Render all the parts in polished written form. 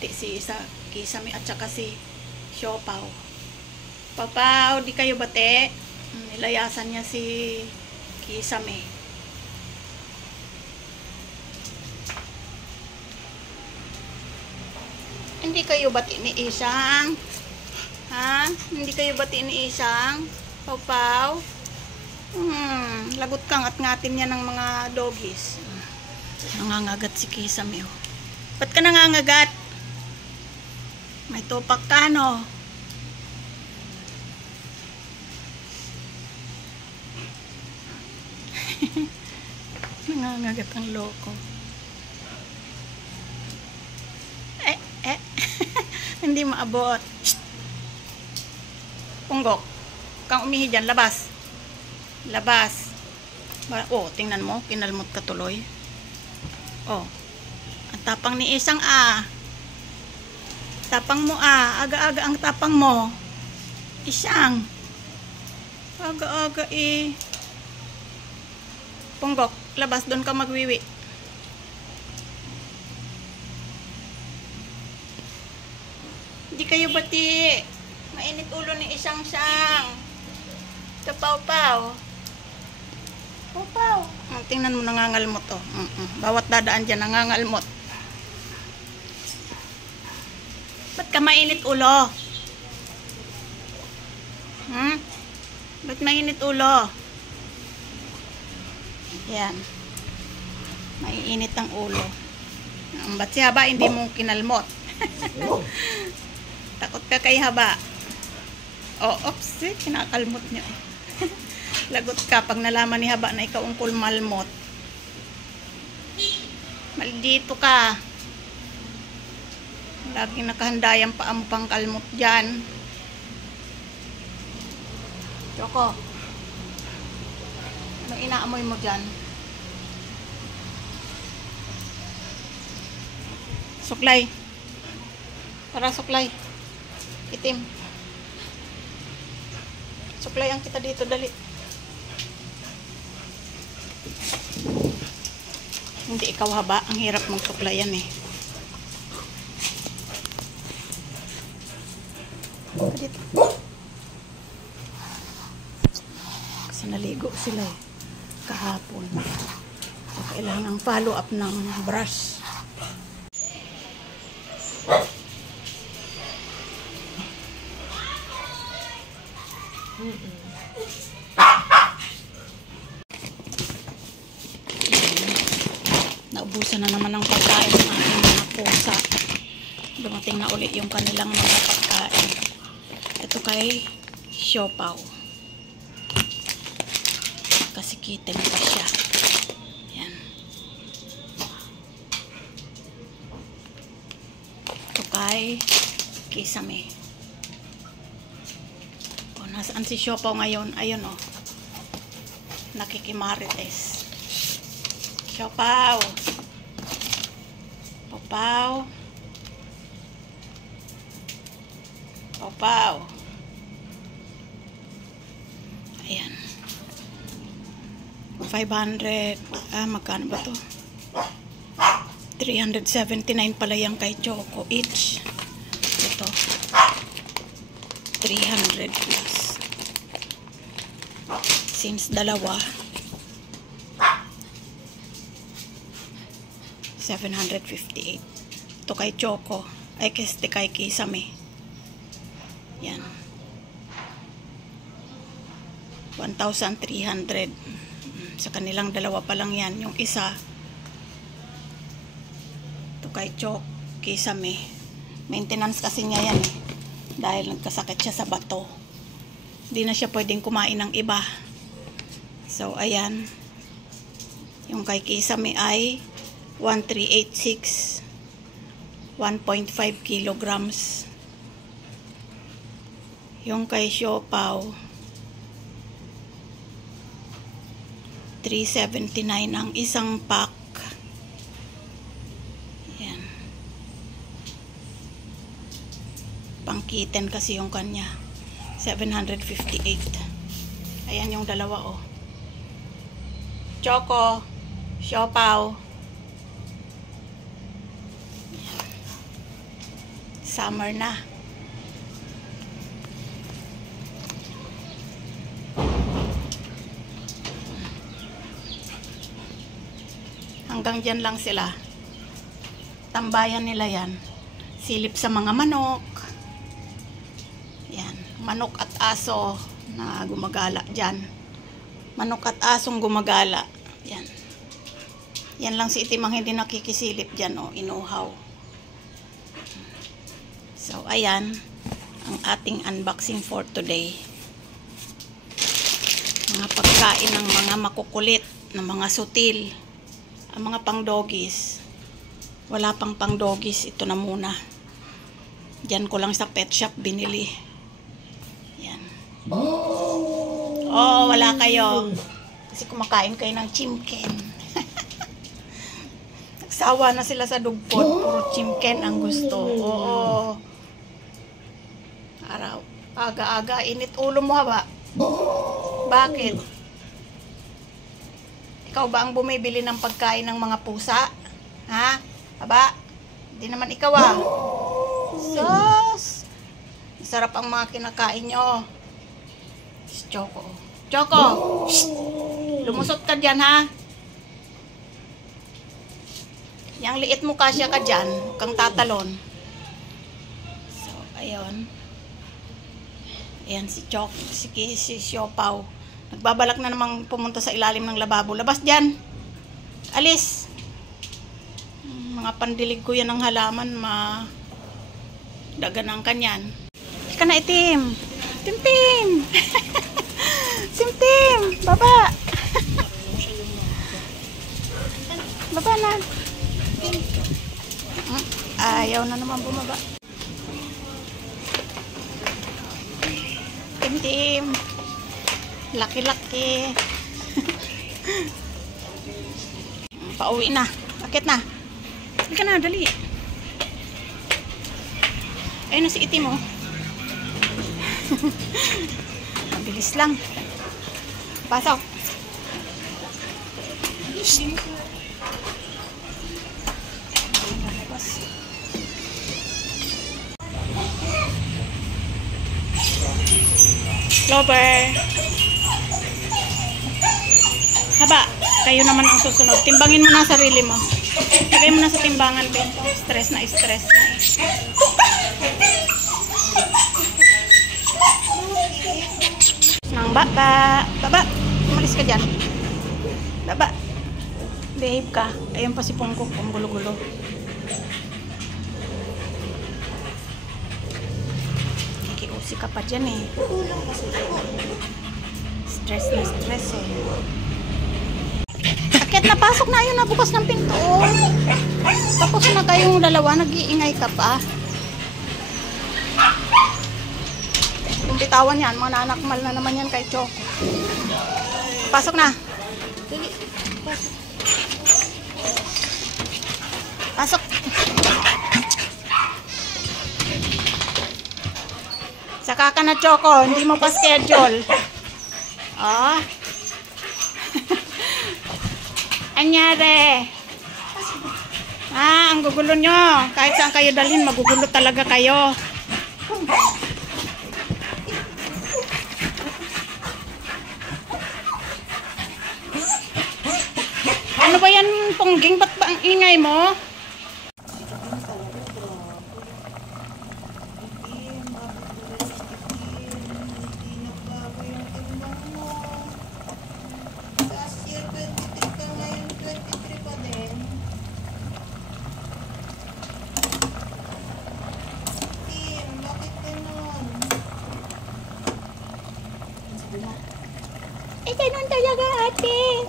bati si Kisame at saka si Siopaw. Papaw, di kayo bati? Nilayasan niya si Kisame. Hindi kayo bati ni Isang? Ha? Hindi kayo bati ni Isang? Papaw? Lagot kang at ngatin niya ng mga doggies. Nangangagat si Kisame, oh. Ba't ka nangangagat? May tupak ka, no? Nangangagat ang loko. Hindi maabot. Punggok. Kang umihi dyan, labas. Labas. Oh, tingnan mo, kinalmot ka tuloy. Oh. Ang tapang ni Isang, ah. Tapang mo, ah. Aga-aga ang tapang mo. Isang. Aga-aga, eh. Punggok, labas, doon ka magwiwi. Hindi kayo bati. Mainit ulo ni Isang Sang. Ito, Paw-Paw. Paw-Paw. Tingnan mo, nangangalmot, oh. Bawat dadaan dyan, nangangalmot. Ba't ka mainit ulo? Ba't mainit ulo? Yan. Maiinit ang ulo. Ba't si Haba hindi mo kinalmot? Takot ka kay Haba. Oh, oops, kinakalmot niya. Lagot ka pag nalaman ni Haba na ikaw ang kulmalmot. Maldito ka. Laging nakahanda yung paampang kalmot dyan. Choco, ano inaamoy mo dyan? Suklay. Tara, suklay. Itim. Suklay ang kita dito, dali. Hindi ikaw Haba, ang hirap mong suklayan eh. Dito. Kasi naligo sila eh, kahapon. So, kailangan follow up ng brush. Naubusan na naman ng pagkain ng aking mga pusa. Dumating na uli yung kanilang mga pagkain. Ito kay Siopaw. Kasi kitten pa siya. Yan. Ito kay Kisame. Nasaan si Siopaw ngayon? Ayun, oh. Nakikimarites. Siopaw. Paw-Paw. Paw-Paw. Ayan. 500. Magkano ba to? 379 pala yung kay Choco each. Ito. 300 plus. Since dalawa, 758. Ito kay Choco. Ay, kay Kisame. Yan. 1,300. Sa kanilang dalawa pa lang yan. Yung isa, ito kay Kisame. Maintenance kasi niya yan eh. Dahil nagkasakit siya sa bato. Hindi na siya pwedeng kumain ng iba. So, ayan. Yung kay Kisame ay 1386. 1.5 kilograms. Yung kay Siopaw, 379 ang isang pack. Ayan. Pang-kitten kasi yung kanya. 758. Ayan yung dalawa, oh. Choco, Siopaw. Summer na. Hanggang dyan lang sila. Tambayan nila yan. Silip sa mga manok. Yan. Manok at aso na gumagala dyan. Manok at asong gumagala. Yan. Yan lang si Itim ang hindi nakikisilip dyan. O, inuhaw. So, ayan. Ang ating unboxing for today. Mga pagkain ng mga makukulit. Ng mga sutil. Ang mga pang-doggies. Wala pang pang-doggies. Ito na muna. Diyan ko lang sa pet shop binili. Yan. Oh, wala kayo. Kasi kumakain kayo ng chimken. Nagsawa na sila sa dugpot. Puro chimken ang gusto. Oo. Araw. Aga-aga. Init ulo mo, haba. Bakit? Ikaw ba ang bumibili ng pagkain ng mga pusa? Ha? Aba? Hindi naman ikaw ah. Sus! Sarap ang mga kinakain nyo. Choco. Choco! Shh! Lumusot ka dyan ha? Yang liit mo kasya ka dyan. Huwag kang tatalon. So, ayun. Ayan si Choco. Si Siopaw. Nagbabalak na namang pumunta sa ilalim ng lababo. Labas dyan. Alis. Mga pandilig ko yan ng halaman. Daganang kanyan. Ika na Itim. Tim-tim. Tim-tim. Baba. Baba na. Ayaw na naman bumaba. Tim-tim. Laki-laki. Pauwi na. Akit na. Hindi ka na, dali. Ayun na si Itim mo. Mabilis lang. Pasok. Clover. Haba, kayo naman ang susunod. Timbangin mo na sarili mo. Lagay mo na sa timbangan, Ben. Stress na eh. Nang baba. Baba. Umalis ka dyan. Baba. Behave ka. Ayun pa si Pungkok. Ang gulo-gulo. Kikiusi ka pa dyan eh. Stress na stress eh. Akit na, pasok na, ayun na, bukas ng pinto. Tapos na kayong dalawa, nag-iingay ka pa. Kung bitawan yan, mga nanakmal na naman yan kay Choco. Pasok na. Pasok. Saka ka na, Choco, hindi mo pa schedule. Oh. Anyari. Ang gugulo nyo. Kahit saan kayo dalhin, magugulo talaga kayo. Ano ba yan, Pongging? Ba't ba ang ingay mo? Ganun talaga ate.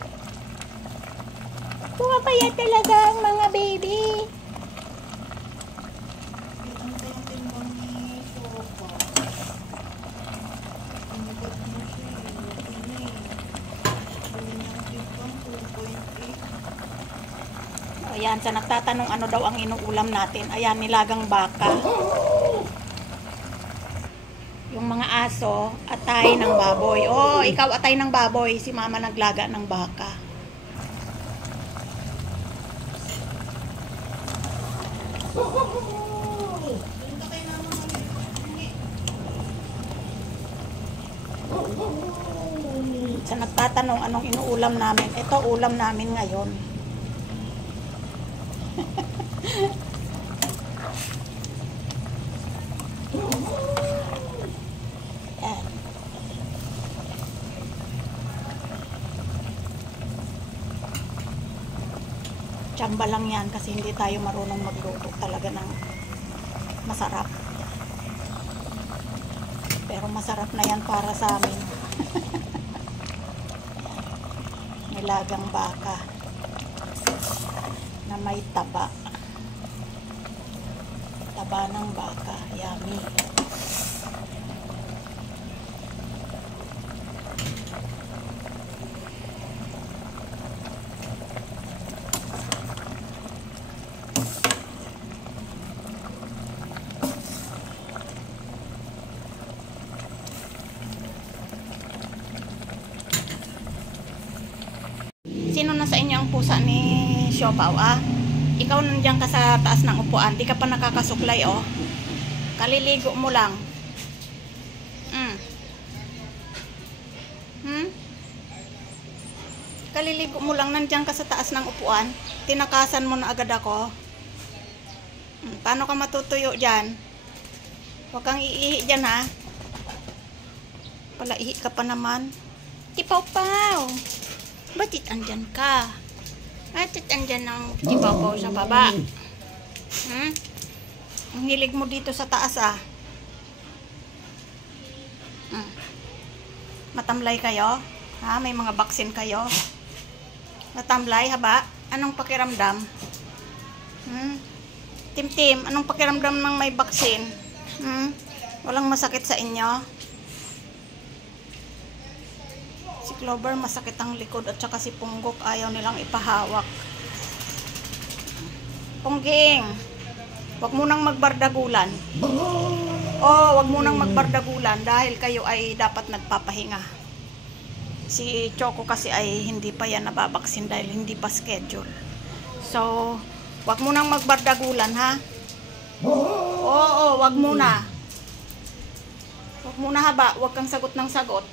Pumapaya talaga ang mga baby. Ayan, sa nagtatanong ano daw ang inuulam natin. Ayan, nilagang baka. Yung mga aso, atay ng baboy. Oh, ikaw atay ng baboy. Si mama naglaga ng baka. Punta kayo Sa nagtatanong anong inuulam namin, ito ulam namin ngayon. Yan. Tsamba lang yan kasi hindi tayo marunong magluto talaga ng masarap. Pero masarap na yan para sa amin. Nilagang baka na may taba. Taba ng baka. Yummy. Sino na sa inyo ang pusa ni Siopaw, ah? Ikaw nandiyan ka sa taas ng upuan, di ka pa nakakasuklay, oh. Kaliligo mo lang. Kaliligo mo lang, nandiyan ka sa taas ng upuan. Tinakasan mo na agad ako. Paano ka matutuyo dyan? Huwag kang iihi dyan, ha? Palaihi ka pa naman. Tipaw-paw! Ba't andyan ka? Ba't andyan ang tipaw-paw sa baba? Ang hilig mo dito sa taas, ah. Matamlay kayo? Ha? May mga baksin kayo? Matamlay, haba? Anong pakiramdam? Tim-tim, anong pakiramdam ng may baksin? Walang masakit sa inyo? Si Clover masakit ang likod at saka si Punggok ayaw nilang ipahawak. Pungging, wag mo nang magbardagulan. Wag mo nang magbardagulan dahil kayo ay dapat nagpapahinga. Si Choco kasi ay hindi pa yan nababaksin dahil hindi pa schedule. So, wag mo nang magbardagulan, ha? Oo, wag muna. Wag muna, haba, wag kang sagot ng sagot.